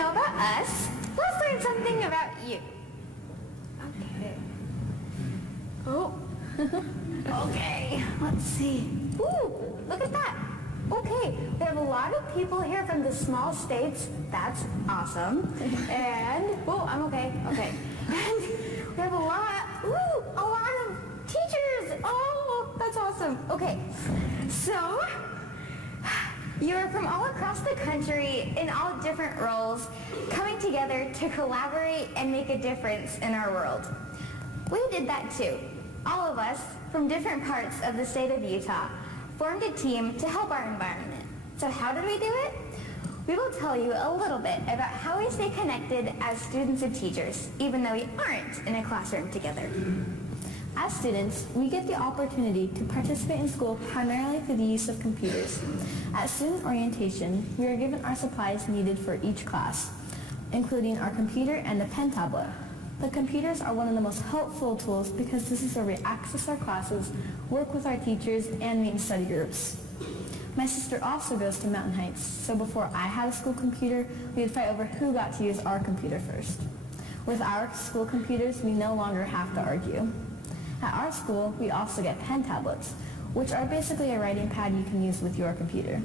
know about us, let's learn something about you. Okay. Oh. Okay, let's see. Ooh, look at that. Okay, we have a lot of people here from the small states. That's awesome. And, oh, I'm okay. Okay. And we have a lot of teachers. Oh, that's awesome. Okay, so you're from all across the country in all different roles, coming together to collaborate and make a difference in our world. We did that too. All of us from different parts of the state of Utah formed a team to help our environment. So how did we do it? We will tell you a little bit about how we stay connected as students and teachers, even though we aren't in a classroom together. As students, we get the opportunity to participate in school primarily through the use of computers. At student orientation, we are given our supplies needed for each class, including our computer and a pen tablet. The computers are one of the most helpful tools because this is where we access our classes, work with our teachers, and meet in study groups. My sister also goes to Mountain Heights, so before I had a school computer, we would fight over who got to use our computer first. With our school computers, we no longer have to argue. At our school, we also get pen tablets, which are basically a writing pad you can use with your computer.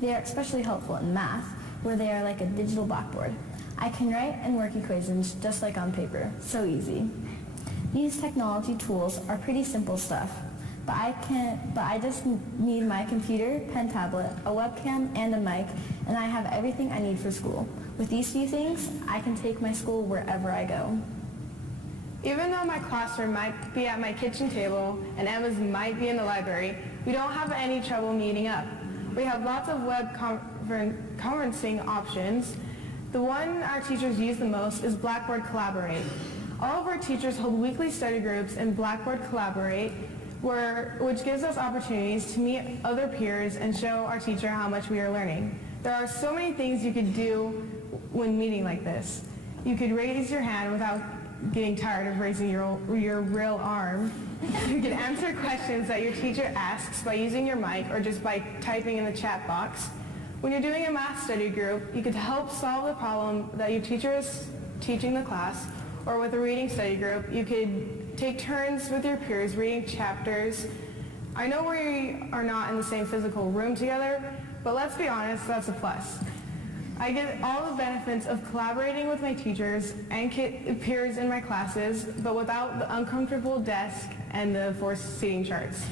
They are especially helpful in math, where they are like a digital blackboard. I can write and work equations just like on paper. So easy. These technology tools are pretty simple stuff, but I just need my computer, pen tablet, a webcam, and a mic, and I have everything I need for school. With these few things, I can take my school wherever I go. Even though my classroom might be at my kitchen table and Emma's might be in the library, we don't have any trouble meeting up. We have lots of web conferencing options. The one our teachers use the most is Blackboard Collaborate. All of our teachers hold weekly study groups in Blackboard Collaborate, which gives us opportunities to meet other peers and show our teacher how much we are learning. There are so many things you could do when meeting like this. You could raise your hand without getting tired of raising your real arm. You can answer questions that your teacher asks by using your mic or just by typing in the chat box. When you're doing a math study group, you could help solve the problem that your teacher is teaching the class, or with a reading study group, you could take turns with your peers reading chapters. I know we are not in the same physical room together, but let's be honest, that's a plus. I get all the benefits of collaborating with my teachers and peers in my classes, but without the uncomfortable desk and the forced seating charts.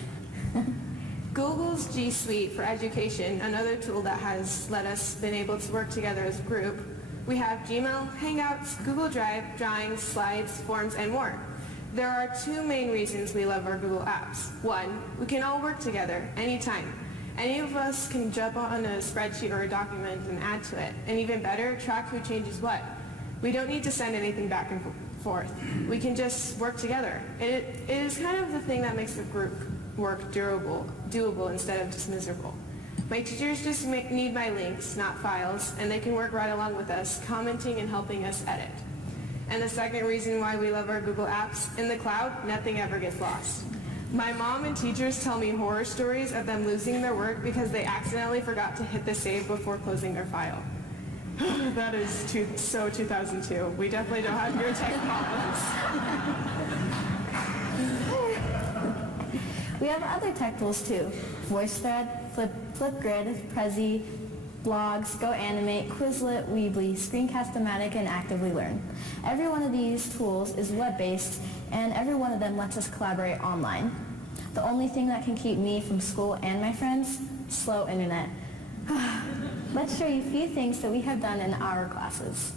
Google's G Suite for Education, another tool that has let us been able to work together as a group. We have Gmail, Hangouts, Google Drive, drawings, slides, forms, and more. There are two main reasons we love our Google apps. One, we can all work together anytime. Any of us can jump on a spreadsheet or a document and add to it. And even better, track who changes what. We don't need to send anything back and forth. We can just work together. It is kind of the thing that makes the group work doable instead of just miserable. My teachers just need my links, not files, and they can work right along with us, commenting and helping us edit. And the second reason why we love our Google apps, in the cloud, nothing ever gets lost. My mom and teachers tell me horror stories of them losing their work because they accidentally forgot to hit the save before closing their file. That is so 2002. We definitely don't have your tech problems. We have other tech tools too. VoiceThread, Flipgrid, Prezi, Blogs, GoAnimate, Quizlet, Weebly, Screencast-O-Matic, and Actively Learn. Every one of these tools is web-based, and every one of them lets us collaborate online. The only thing that can keep me from school and my friends, slow internet. Let's show you a few things that we have done in our classes.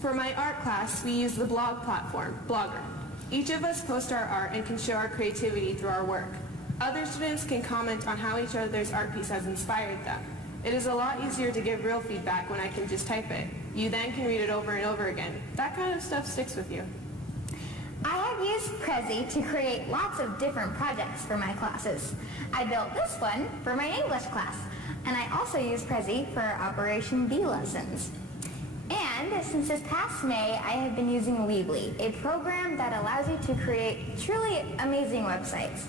For my art class, we use the blog platform, Blogger. Each of us post our art and can show our creativity through our work. Other students can comment on how each other's art piece has inspired them. It is a lot easier to give real feedback when I can just type it. You then can read it over and over again. That kind of stuff sticks with you. I have used Prezi to create lots of different projects for my classes. I built this one for my English class, and I also use Prezi for our Operation B lessons. And since this past May, I have been using Weebly, a program that allows you to create truly amazing websites.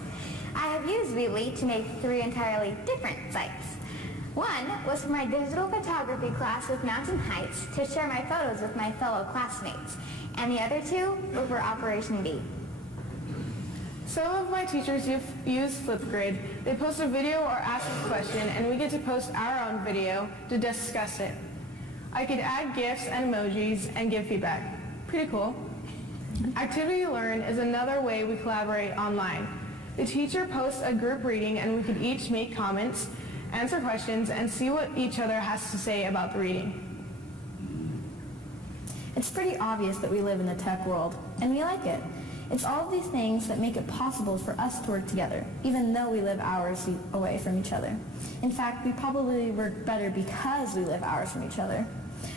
I have used Weebly to make 3 entirely different sites. One was for my digital photography class with Mountain Heights to share my photos with my fellow classmates, and the other two were for Operation B. Some of my teachers use Flipgrid. They post a video or ask a question, and we get to post our own video to discuss it. I could add GIFs and emojis and give feedback. Pretty cool. Activity Learn is another way we collaborate online. The teacher posts a group reading, and we could each make comments, answer questions, and see what each other has to say about the reading. It's pretty obvious that we live in the tech world, and we like it. It's all of these things that make it possible for us to work together, even though we live hours away from each other. In fact, we probably work better because we live hours from each other.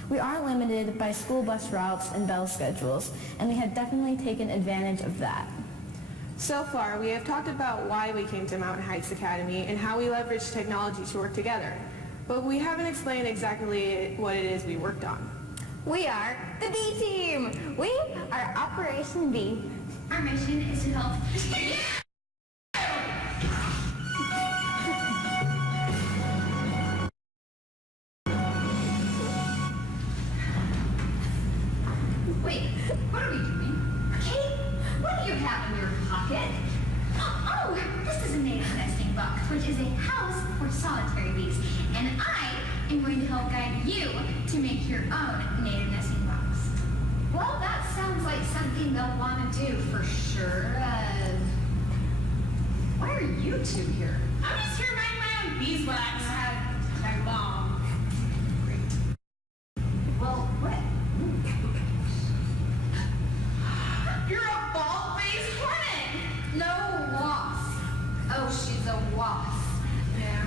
We aren't limited by school bus routes and bell schedules, and we have definitely taken advantage of that. So far, we have talked about why we came to Mountain Heights Academy and how we leverage technology to work together, but we haven't explained exactly what it is we worked on. We are the B Team. We are Operation B. Our mission is to help. Wait, what are we doing? Kate, what do you have in your pocket? Oh, this is a native nesting box, which is a house for solitary bees. And I am going to help guide you to make your own native nesting box. Well, that sounds like something they'll want to do for sure. Why are you two here? I'm just here minding my own beeswax. My mom. Great. Well, what? You're a ball-faced hornet! No, wasp. Oh, she's a wasp. Yeah.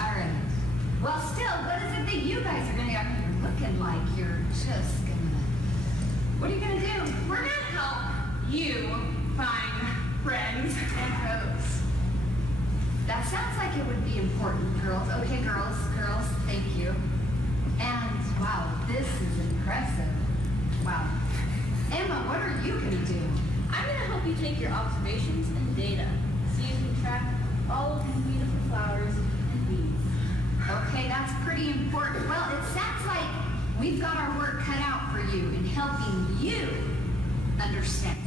All right. Well, still, what is it that you guys are going to be out here looking like? You're just gonna... What are you gonna do? We're gonna help you find friends and hosts. That sounds like it would be important, girls. Okay, girls, thank you. And wow, this is impressive. Wow. Emma, what are you gonna do? I'm going to help you take your observations and data so you can track all of these beautiful flowers and bees. Okay, that's pretty important. Well, it sounds like we've got our work cut out for you in helping you understand.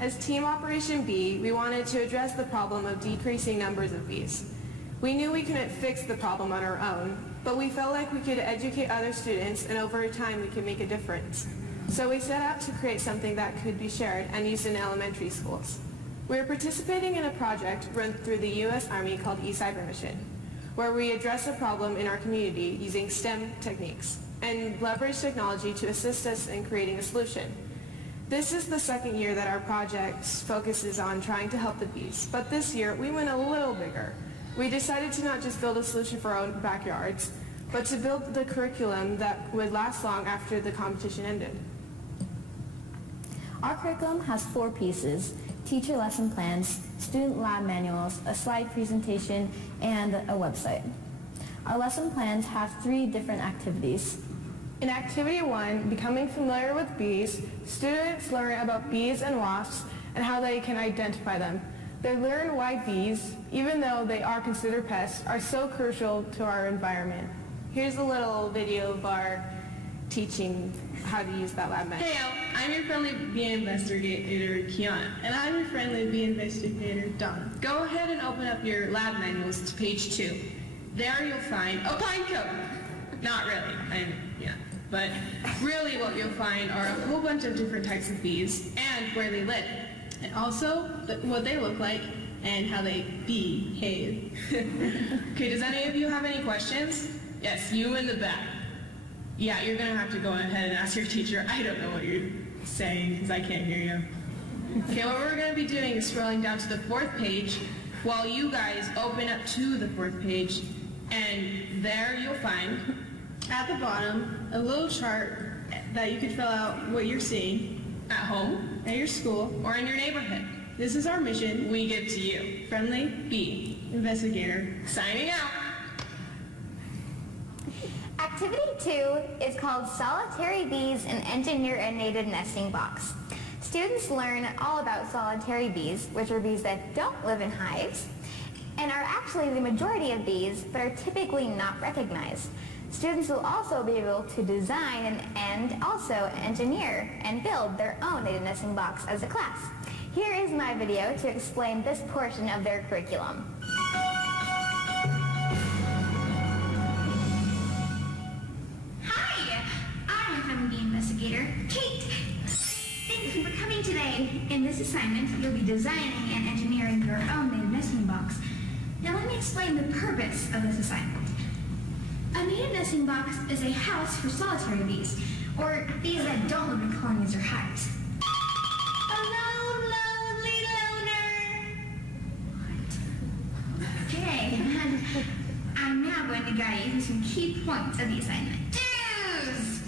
As Team Operation B, we wanted to address the problem of decreasing numbers of bees. We knew we couldn't fix the problem on our own, but we felt like we could educate other students, and over time we could make a difference. So we set out to create something that could be shared and used in elementary schools. We are participating in a project run through the U.S. Army called eCyber Mission, where we address a problem in our community using STEM techniques and leverage technology to assist us in creating a solution. This is the second year that our project focuses on trying to help the bees, but this year we went a little bigger. We decided to not just build a solution for our own backyards, but to build the curriculum that would last long after the competition ended. Our curriculum has 4 pieces: teacher lesson plans, student lab manuals, a slide presentation, and a website. Our lesson plans have 3 different activities. In Activity 1, Becoming Familiar with Bees, students learn about bees and wasps and how they can identify them. They learn why bees, even though they are considered pests, are so crucial to our environment. Here's a little video of our teaching how to use that lab manual. Hey, I'm your friendly bee investigator, Kyana, and I'm your friendly bee investigator, Donna. Go ahead and open up your lab manuals to page 2. There you'll find a pine cone. Not really, but really what you'll find are a whole bunch of different types of bees and where they live, and also what they look like and how they behave. Okay, does any of you have any questions? Yes, you in the back. Yeah, you're going to have to go ahead and ask your teacher. I don't know what you're saying because I can't hear you. Okay, what we're going to be doing is scrolling down to the 4th page while you guys open up to the 4th page, and there you'll find at the bottom a little chart that you can fill out what you're seeing at home, at your school, or in your neighborhood. This is our mission we give to you. Friendly Bee Investigator signing out. Activity 2 is called Solitary Bees and Engineer a Native Nesting Box. Students learn all about solitary bees, which are bees that don't live in hives, and are actually the majority of these, but are typically not recognized. Students will also be able to design and also engineer and build their own knitted nesting box as a class. Here is my video to explain this portion of their curriculum. Hi, I'm Family Investigator Kate. Thank you for coming today. In this assignment, you'll be designing and engineering your own knitted nesting box. Now let me explain the purpose of this assignment. A knitted nesting box is a house for solitary bees, or bees that don't live in colonies or hives. Hello, lonely loner. Okay, and I'm now going to guide you through some key points of the assignment. Do's!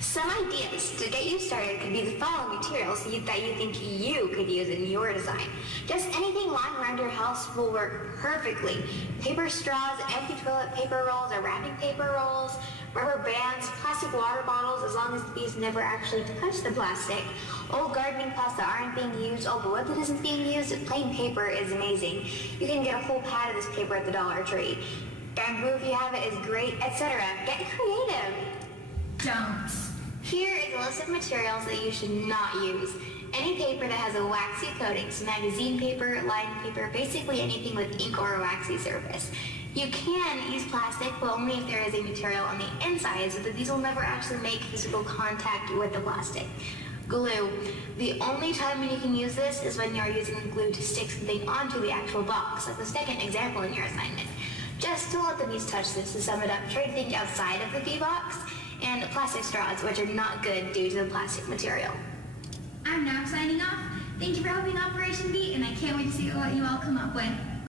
Some ideas to get you started could be the following materials that you think you could use in your design. Just anything lying around your house will work perfectly. Paper straws, empty toilet paper rolls or wrapping paper rolls, rubber bands, plastic water bottles, as long as the bees never actually touch the plastic. Old gardening pots that aren't being used, old wood that isn't being used, plain paper is amazing. You can get a whole pad of this paper at the Dollar Tree. Bamboo, if you have it, is great, etc. Get creative. Don't. Here is a list of materials that you should not use. Any paper that has a waxy coating, so magazine paper, lined paper, basically anything with ink or a waxy surface. You can use plastic, but only if there is a material on the inside, so that these will never actually make physical contact with the plastic. Glue. The only time when you can use this is when you are using glue to stick something onto the actual box, like the second example in your assignment. Just don't let the bees touch this. To sum it up, try to think outside of the bee box, and plastic straws, which are not good due to the plastic material. I'm now signing off. Thank you for helping Operation Bee, and I can't wait to see what you all come up with.